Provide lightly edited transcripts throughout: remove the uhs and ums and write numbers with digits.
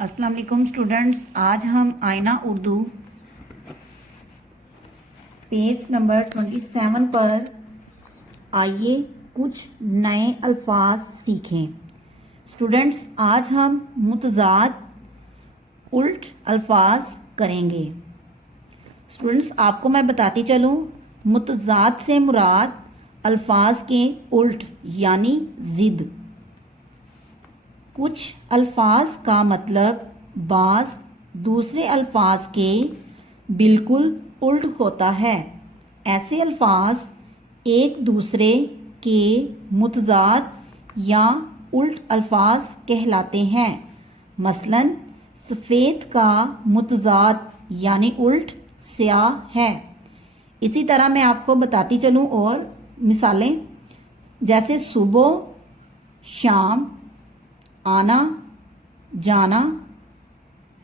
अस्सलाम वालेकुम स्टूडेंट्स, आज हम आईना उर्दू पेज नंबर 27 पर आइए कुछ नए अल्फाज सीखें। स्टूडेंट्स, आज हम मुतज़ाद उल्ट अल्फाज करेंगे। स्टूडेंट्स, आपको मैं बताती चलूँ, मुतज़ाद से मुराद अल्फाज के उल्ट यानी ज़िद। कुछ अल्फाज का मतलब बाज़ दूसरे अल्फाज के बिल्कुल उल्ट होता है। ऐसे अल्फाज एक दूसरे के मुतज़ाद या उल्ट अल्फाज कहलाते हैं। मसलन सफ़ेद का मुतज़ाद यानी उल्ट स्याह है। इसी तरह मैं आपको बताती चलूँ और मिसालें, जैसे सुबह, शाम, आना, जाना,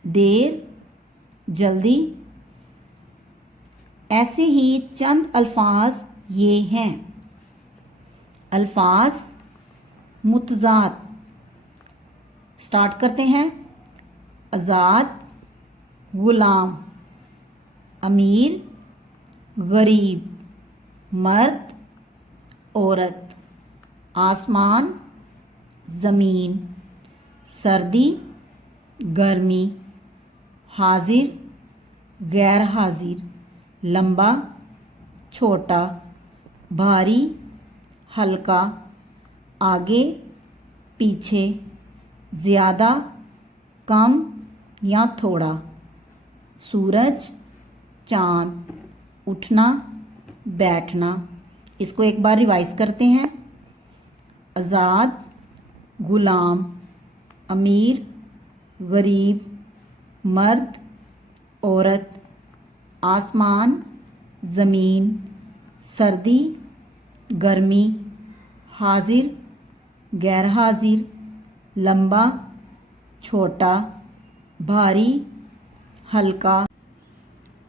देर, जल्दी। ऐसे ही चंद अल्फाज ये हैं। अल्फाज मुतज़ाद स्टार्ट करते हैं। आज़ाद, गुलाम, अमीर, गरीब, मर्द, औरत, आसमान, ज़मीन, सर्दी, गर्मी, हाजिर, गैर हाजिर, लंबा, छोटा, भारी, हल्का, आगे, पीछे, ज़्यादा, कम या थोड़ा, सूरज, चाँद, उठना, बैठना। इसको एक बार रिवाइज करते हैं। आज़ाद, गुलाम, अमीर, गरीब, मर्द, औरत, आसमान, ज़मीन, सर्दी, गर्मी, हाजिर, गैर हाजिर, लंबा, छोटा, भारी, हल्का,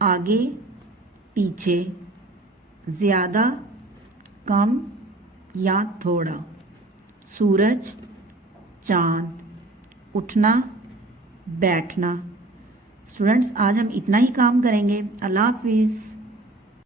आगे, पीछे, ज़्यादा, कम या थोड़ा, सूरज, चाँद, उठना, बैठना। स्टूडेंट्स, आज हम इतना ही काम करेंगे। अल्लाह हाफिज़।